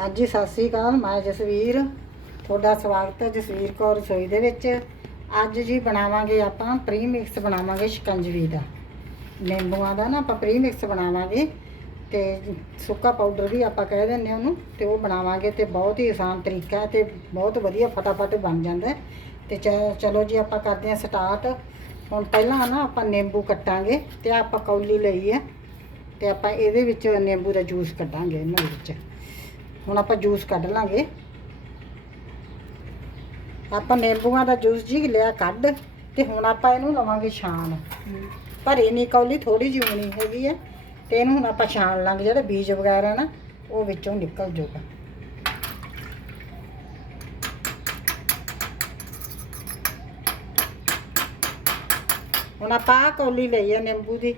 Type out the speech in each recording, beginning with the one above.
ਹਾਂਜੀ ਸਤਿ ਸ੍ਰੀ ਅਕਾਲ, ਮੈਂ ਜਸਵੀਰ। ਤੁਹਾਡਾ ਸਵਾਗਤ ਹੈ ਜਸਵੀਰ ਕੌਰ ਰਸੋਈ ਦੇ ਵਿੱਚ। ਅੱਜ ਜੀ ਬਣਾਵਾਂਗੇ ਆਪਾਂ ਪ੍ਰੀ ਮਿਕਸ ਬਣਾਵਾਂਗੇ ਸ਼ਿਕੰਜਵੀ ਦਾ। ਨਿੰਬੂਆਂ ਦਾ ਨਾ ਆਪਾਂ ਪ੍ਰੀ ਮਿਕਸ ਬਣਾਵਾਂਗੇ ਤੇ ਸੁੱਕਾ ਪਾਊਡਰ ਵੀ ਆਪਾਂ ਕਹਿ ਦਿੰਦੇ ਉਹਨੂੰ ਤੇ ਉਹ ਬਣਾਵਾਂਗੇ ਤੇ ਬਹੁਤ ਹੀ ਆਸਾਨ ਤਰੀਕਾ ਹੈ ਤੇ ਬਹੁਤ ਵਧੀਆ ਫਟਾਫਟ ਬਣ ਜਾਂਦਾ ਹੈ। ਤੇ ਚਲੋ ਜੀ ਆਪਾਂ ਕਰਦੇ ਹਾਂ ਸਟਾਰਟ ਹੁਣ ਪਹਿਲਾਂ ਨਾ ਆਪਾਂ ਨਿੰਬੂ ਕੱਟਾਂਗੇ ਤੇ ਆਪਾਂ ਕੌਲੀ ਲਈ ਹੈ ਤੇ ਆਪਾਂ ਇਹਦੇ ਵਿੱਚ ਨਿੰਬੂ ਦਾ ਜੂਸ ਕੱਢਾਂਗੇ ਇਹਨਾਂ ਵਿੱਚ। ਹੁਣ ਆਪਾਂ ਜੂਸ ਕੱਢ ਲਾਂਗੇ। ਆਪਾਂ ਨਿੰਬੂਆਂ ਦਾ ਜੂਸ ਜੀ ਲਿਆ ਕੱਢ ਤੇ ਹੁਣ ਆਪਾਂ ਇਹਨੂੰ ਲਵਾਂਗੇ ਛਾਣ। ਭਰੀ ਨਹੀਂ ਕੌਲੀ ਥੋੜੀ ਜਿਹੀ ਹੋਣੀ ਹੈਗੀ ਹੈ ਤੇ ਇਹਨੂੰ ਹੁਣ ਆਪਾਂ ਛਾਣ ਲਾਂਗੇ, ਜਿਹੜੇ ਬੀਜ ਵਗੈਰਾ ਨਾ, ਉਹ ਵਿੱਚੋਂ ਨਿਕਲ ਜਾਊਗਾ। ਹੁਣ ਆਪਾਂ ਆਹ ਕੌਲੀ ਲਈ ਹੈ ਨਿੰਬੂ ਦੀ,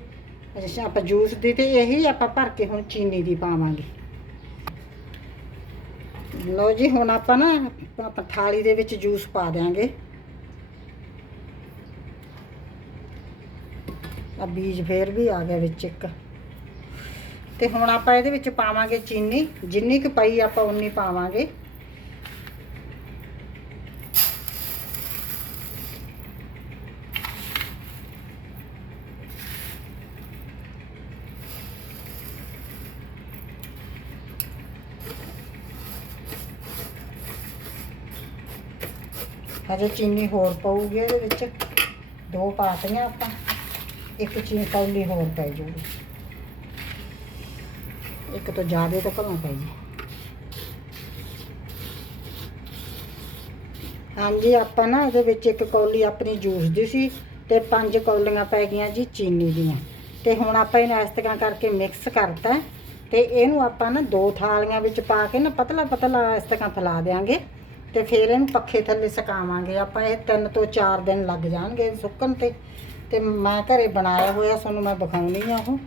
ਅੱਛਾ, ਆਪਾਂ ਜੂਸ ਦੀ ਤੇ ਇਹੀ ਆਪਾਂ ਭਰ ਕੇ ਹੁਣ ਚੀਨੀ ਦੀ ਪਾਵਾਂਗੇ। ਲਓ ਜੀ, ਹੁਣ ਆਪਾਂ ਨਾ ਆਪਾਂ ਥਾਲੀ ਦੇ ਵਿੱਚ ਜੂਸ ਪਾ ਦਿਆਂਗੇ। ਆ ਬੀਜ ਫੇਰ ਵੀ ਆ ਗਿਆ ਵਿੱਚ ਇੱਕ। ਤੇ ਹੁਣ ਆਪਾਂ ਇਹਦੇ ਵਿੱਚ ਪਾਵਾਂਗੇ ਚੀਨੀ। ਜਿੰਨੀ ਕੁ ਪਈ ਆਪਾਂ ਉਨੀ ਪਾਵਾਂਗੇ। ਹਜੇ ਚੀਨੀ ਹੋਰ ਪਊਗੀ ਇਹਦੇ ਵਿੱਚ। ਦੋ ਪਾਤੀਆਂ ਆਪਾਂ। ਇੱਕ ਚੀਨੀ ਕੌਲੀ ਹੋਰ ਪੈ ਜੂਗੀ। ਇੱਕ ਤੋਂ ਜ਼ਿਆਦਾ ਤਾਂ ਭਲਾ ਪੈ ਜੀ। ਹਾਂਜੀ, ਆਪਾਂ ਨਾ ਇਹਦੇ ਵਿੱਚ ਇੱਕ ਕੌਲੀ ਆਪਣੀ ਜੂਸ ਦੀ ਸੀ ਤੇ ਪੰਜ ਕੌਲੀਆਂ ਪੈ ਗਈਆਂ ਜੀ ਚੀਨੀ ਦੀਆਂ। ਤੇ ਹੁਣ ਆਪਾਂ ਇਹਨੂੰ ਇਸ ਤਰ੍ਹਾਂ ਕਰਕੇ ਮਿਕਸ ਕਰਤਾ ਤੇ ਇਹਨੂੰ ਆਪਾਂ ਨਾ ਦੋ ਥਾਲੀਆਂ ਵਿੱਚ ਪਾ ਕੇ ਨਾ ਪਤਲਾ ਪਤਲਾ ਇਸ ਤਰ੍ਹਾਂ ਫੈਲਾ ਦੇਾਂਗੇ ਤੇ ਫਿਰ ਇਹਨੂੰ ਪੱਖੇ ਥੱਲੇ ਸੁਕਾਵਾਂਗੇ। ਆਪਾਂ ਇਹ ਤਿੰਨ ਤੋਂ ਚਾਰ ਦਿਨ ਲੱਗ ਜਾਣਗੇ ਸੁੱਕਣ ਤੇ। ਤੇ ਮੈਂ ਘਰੇ ਬਣਾਇਆ ਹੋਇਆ, ਤੁਹਾਨੂੰ ਮੈਂ ਵਿਖਾਉਣੀ ਆ ਉਹ।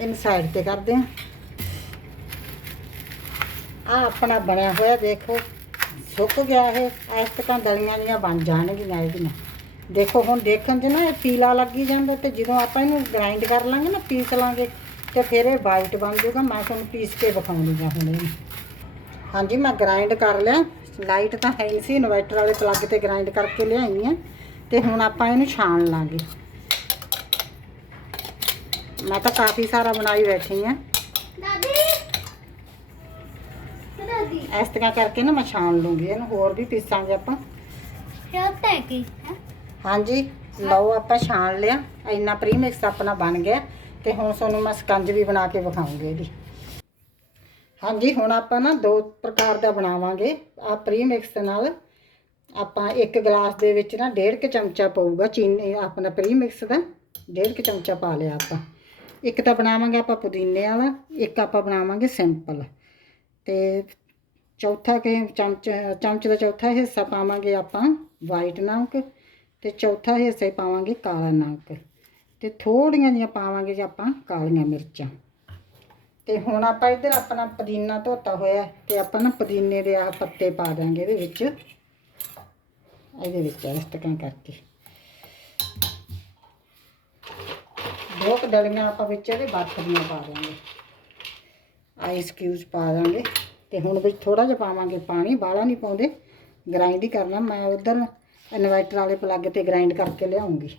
ਇਹਨੂੰ ਸਾਈਡ ਤੇ ਕਰਦੇ ਆ। ਆ ਆਪਣਾ ਬਣਿਆ ਹੋਇਆ ਦੇਖੋ, ਸੁੱਕ ਗਿਆ ਇਹ। ਇਸ ਤਰ੍ਹਾਂ ਦਲੀਆਂ ਦੀਆਂ ਬਣ ਜਾਣਗੀਆਂ ਇਹਦੀਆਂ। ਦੇਖੋ ਹੁਣ ਦੇਖਣ 'ਚ ਨਾ ਇਹ ਪੀਲਾ ਲੱਗੀ ਜਾਂਦਾ ਤੇ ਜਦੋਂ ਆਪਾਂ ਇਹਨੂੰ ਗ੍ਰਾਈਂਡ ਕਰ ਲਾਂਗੇ ਨਾ, ਪੀਸ ਲਾਂਗੇ ਤੇ ਫਿਰ ਇਹ ਵਾਈਟ ਬਣ ਜਾਊਗਾ। ਮੈਂ ਤੁਹਾਨੂੰ ਪੀਸ ਕੇ ਵਿਖਾਉਣੀ ਆ ਹੁਣ ਇਹਨੂੰ। ਹਾਂਜੀ ਮੈਂ ਗ੍ਰਾਈਂਡ ਕਰ ਲਿਆ। ਲਾਈਟ ਤਾਂ ਹੈ ਨਹੀਂ ਸੀ ਇਨਵਰਟਰ ਵਾਲੇ ਪਲੱਗ ਤੇ ਗ੍ਰਾਈਂਡ ਕਰਕੇ ਲਿਆਈ ਆ। ਤੇ ਹੁਣ ਆਪਾਂ ਇਹਨੂੰ ਛਾਣ ਲਾਂਗੇ। ਮੈਂ ਤਾਂ ਕਾਫੀ ਸਾਰਾ ਬਣਾਈ ਬੈਠੀ ਆ। ਦਾਦੀ। ਇਸ ਤਰ੍ਹਾਂ ਕਰਕੇ ਨਾ ਮੈਂ ਛਾਣ ਲੂੰਗੀ ਇਹਨੂੰ ਹੋਰ ਵੀ ਪੀਸਾਂਗੇ ਆਪਾਂ। ਹੈਲਪ ਹੈ? ਕੀ ਹਾਂਜੀ ਲਓ ਆਪਾਂ ਛਾਣ ਲਿਆ। ਇੰਨਾ ਪ੍ਰੀਮਿਕਸ ਆਪਣਾ ਬਣ ਗਿਆ। ਤੇ ਹੁਣ ਤੁਹਾਨੂੰ ਮੈਂ ਸਕੰਜ ਵੀ ਬਣਾ ਕੇ ਵਿਖਾਉਂਗੀ ਇਹਦੀ। ਹਾਂਜੀ, ਹੁਣ ਆਪਾਂ ਨਾ ਦੋ ਪ੍ਰਕਾਰ ਦਾ ਬਣਾਵਾਂਗੇ। ਆ ਪ੍ਰੀਮਿਕਸ ਨਾਲ ਆਪਾਂ ਇੱਕ ਗਲਾਸ ਦੇ ਵਿੱਚ ਨਾ ਡੇਢ ਕੁ ਚਮਚਾ ਪਊਗਾ ਚੀਨੀ, ਆਪਣਾ ਪ੍ਰੀਮਿਕਸ ਦਾ। ਡੇਢ ਕੁ ਚਮਚਾ ਪਾ ਲਿਆ ਆਪਾਂ। ਇੱਕ ਤਾਂ ਬਣਾਵਾਂਗੇ ਆਪਾਂ ਪੁਦੀਨੇ ਵਾਲਾ ਇੱਕ ਆਪਾਂ ਬਣਾਵਾਂਗੇ ਸਿੰਪਲ। ਤੇ ਚੌਥਾ ਕਿ ਚਮਚ ਚਮਚ ਦਾ ਚੌਥਾ ਹਿੱਸਾ ਪਾਵਾਂਗੇ ਆਪਾਂ ਵਾਈਟ ਨਮਕ ਤੇ ਚੌਥਾ ਹਿੱਸਾ ਪਾਵਾਂਗੇ ਕਾਲਾ ਨਮਕ। ਤੇ ਥੋੜੀਆਂ ਜਿਹੀਆਂ ਪਾਵਾਂਗੇ ਜੀ ਆਪਾਂ ਕਾਲੀਆਂ ਮਿਰਚਾਂ। ਤੇ ਹੁਣ ਆਪਾਂ ਇੱਧਰ ਆਪਣਾ ਪੁਦੀਨਾ ਧੋਤਾ ਹੋਇਆ ਤੇ ਆਪਾਂ ਨਾ ਪੁਦੀਨੇ ਦੇ ਆ ਪੱਤੇ ਪਾ ਦਾਂਗੇ ਇਹਦੇ ਵਿੱਚ। ਇਹਦੇ ਵਿੱਚ ਇਸ ਤਰ੍ਹਾਂ ਕਰਕੇ। ਦੋ ਡਲੀਆਂ ਆਪਾਂ ਵਿੱਚ ਇਹਦੇ ਬਰਫ਼ ਦੀਆਂ ਪਾ ਦਾਂਗੇ ਆਈਸ ਕਿਊਬਸ ਪਾ ਦਾਂਗੇ ਤੇ ਹੁਣ ਵਿੱਚ ਥੋੜਾ ਜਿਹਾ ਪਾਵਾਂਗੇ ਪਾਣੀ, ਬਾਹਲਾ ਨਹੀਂ ਪਾਉਂਦੇ। ਗ੍ਰਾਈਂਡ ਹੀ ਕਰਨਾ, ਮੈਂ ਉਧਰ ਇਨਵਰਟਰ ਵਾਲੇ ਪਲੱਗ ਤੇ ਗ੍ਰਾਈਂਡ ਕਰਕੇ ਲਿਆਉਂਗੀ।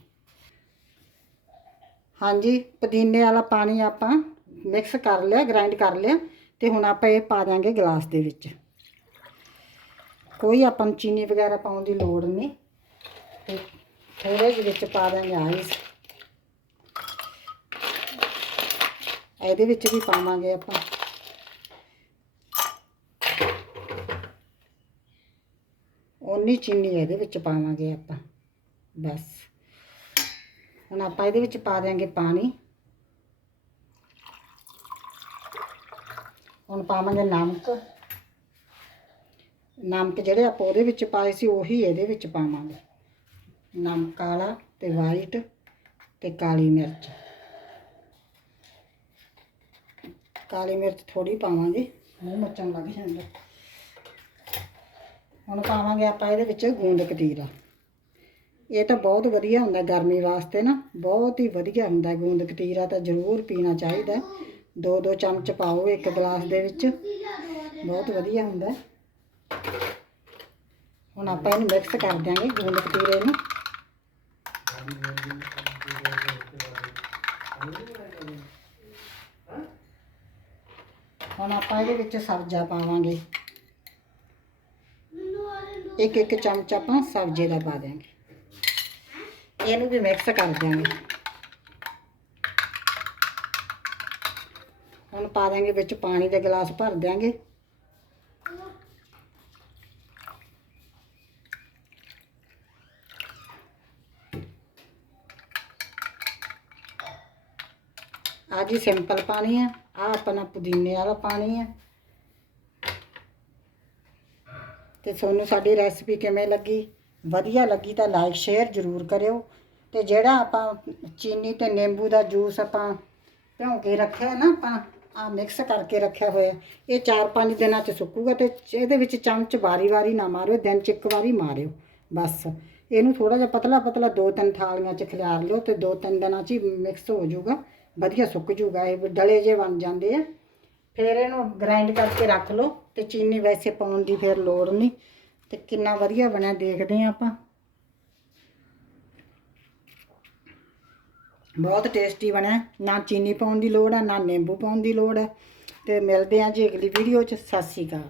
ਹਾਂਜੀ, ਪੁਦੀਨੇ ਵਾਲਾ ਪਾਣੀ ਆਪਾਂ ਮਿਕਸ ਕਰ ਲਿਆ ਗ੍ਰਾਈਂਡ ਕਰ ਲਿਆ ਤੇ ਹੁਣ ਆਪਾਂ ਇਹ ਪਾ ਦਾਂਗੇ ਗਲਾਸ ਦੇ ਵਿੱਚ। ਕੋਈ ਆਪਾਂ ਨੂੰ ਚੀਨੀ ਵਗੈਰਾ ਪਾਉਣ ਦੀ ਲੋੜ ਨਹੀਂ। ਤੇ ਥੋੜੇ ਜਿਹੇ ਵਿੱਚ ਪਾ ਦਾਂਗੇ ਆਈਸ ਇਹਦੇ ਵਿੱਚ ਵੀ ਪਾਵਾਂਗੇ ਆਪਾਂ। ਉਨੀ ਚੀਨੀ ਇਹਦੇ ਵਿੱਚ ਪਾਵਾਂਗੇ ਆਪਾਂ। ਬਸ। ਹੁਣ ਆਪਾਂ ਇਹਦੇ ਵਿੱਚ ਪਾ ਦਿਆਂਗੇ ਪਾਣੀ। ਹੁਣ ਪਾਵਾਂਗੇ ਨਮਕ। ਨਮਕ ਜਿਹੜੇ ਆਪਾਂ ਉਹਦੇ ਵਿੱਚ ਪਾਏ ਸੀ, ਉਹੀ ਇਹਦੇ ਵਿੱਚ ਪਾਵਾਂਗੇ। ਨਮਕ ਕਾਲਾ ਤੇ ਵਾਈਟ ਤੇ ਕਾਲੀ ਮਿਰਚ। ਕਾਲੀ ਮਿਰਚ ਥੋੜੀ ਪਾਵਾਂਗੇ, ਮੂੰਹ ਮੱਚਣ ਲੱਗ ਜਾਂਦਾ। ਹੁਣ ਪਾਵਾਂਗੇ ਆਪਾਂ ਇਹਦੇ ਵਿੱਚ ਗੂੰਦ ਕਤੀਰਾ। ਇਹ ਤਾਂ ਬਹੁਤ ਵਧੀਆ ਹੁੰਦਾ ਗਰਮੀ ਵਾਸਤੇ ਨਾ, ਬਹੁਤ ਹੀ ਵਧੀਆ ਹੁੰਦਾ ਗੂੰਦ ਕਤੀਰਾ ਤਾਂ ਜ਼ਰੂਰ ਪੀਣਾ ਚਾਹੀਦਾ। ਦੋ ਦੋ ਚਮਚ ਪਾਓ ਇੱਕ ਗਲਾਸ ਦੇ ਵਿੱਚ। ਬਹੁਤ ਵਧੀਆ ਹੁੰਦਾ ਹੁਣ ਆਪਾਂ ਇਹਨੂੰ ਮਿਕਸ ਕਰ ਦਿਆਂਗੇ ਗੂੰਦ ਕਤੀਰੇ ਨੂੰ। ਹੁਣ ਆਪਾਂ ਇਹਦੇ ਵਿੱਚ ਸਬਜ਼ਾ ਪਾਵਾਂਗੇ। ਇੱਕ ਇੱਕ ਚਮਚ ਆਪਾਂ ਸਬਜ਼ੇ ਦਾ ਪਾ ਦਿਆਂਗੇ। ਇਹਨੂੰ ਵੀ ਮਿਕਸ ਕਰ ਦਿਆਂਗੇ। ਪਾ ਦਿਆਂਗੇ, ਵਿੱਚ ਪਾਣੀ ਦੇ ਗਲਾਸ ਭਰ ਦਿਆਂਗੇ। ਆ ਜੀ ਸਿੰਪਲ ਪਾਣੀ ਆ ਆ ਆਪਣਾ ਪੁਦੀਨੇ ਵਾਲਾ ਪਾਣੀ ਆ। ਤੇ ਤੁਹਾਨੂੰ ਸਾਡੀ ਰੈਸਪੀ ਕਿਵੇਂ ਲੱਗੀ? ਵਧੀਆ ਲੱਗੀ ਤਾਂ ਲਾਈਕ, ਸ਼ੇਅਰ ਜ਼ਰੂਰ ਕਰਿਓ। ਤੇ ਜਿਹੜਾ ਆਪਾਂ ਚੀਨੀ ਤੇ ਨਿੰਬੂ ਦਾ ਜੂਸ ਆਪਾਂ ਭਿਉਂ ਕੇ ਰੱਖਿਆ ਨਾ ਆਪਾਂ ਆ ਮਿਕਸ ਕਰਕੇ ਰੱਖਿਆ ਹੋਇਆ ਇਹ 4-5 ਦਿਨਾਂ ਚ ਸੁੱਕੂਗਾ ਤੇ ਇਹਦੇ ਵਿੱਚ ਚਮਚ ਵਾਰੀ-ਵਾਰੀ ਨਾ ਮਾਰਿਓ, ਦਿਨ ਚ ਇੱਕ ਵਾਰੀ ਮਾਰਿਓ, ਬਸ। ਇਹਨੂੰ ਥੋੜਾ ਜਿਹਾ ਪਤਲਾ ਪਤਲਾ ਦੋ ਤਿੰਨ ਥਾਲੀਆਂ ਚ ਖਿਲਾਰ ਲਿਓ ਤੇ ਦੋ ਤਿੰਨ ਦਿਨਾਂ ਚ ਹੀ ਮਿਕਸ ਹੋ ਜਾਊਗਾ, ਵਧੀਆ ਸੁੱਕ ਜਾਊਗਾ, ਇਹ ਡਲੇ ਜੇ ਬਣ ਜਾਂਦੇ ਆ। ਫਿਰ ਇਹਨੂੰ ਗ੍ਰਾਈਂਡ ਕਰਕੇ ਰੱਖ ਲਓ ਤੇ ਚੀਨੀ ਵੈਸੇ ਪਾਉਣ ਦੀ ਫਿਰ ਲੋੜ ਨਹੀਂ। ਤੇ ਕਿੰਨਾ ਵਧੀਆ ਬਣਿਆ ਦੇਖਦੇ ਆ ਆਪਾਂ। ਬਹੁਤ ਟੇਸਟੀ ਬਣਿਆ। ਨਾ ਚੀਨੀ ਪਾਉਣ ਦੀ ਲੋੜ ਹੈ ਨਾ ਨਿੰਬੂ ਪਾਉਣ ਦੀ ਲੋੜ ਹੈ ਤੇ ਮਿਲਦੇ ਆ ਜੀ ਅਗਲੀ ਵੀਡੀਓ 'ਚ। ਸਤਿ ਸ਼੍ਰੀ ਅਕਾਲ।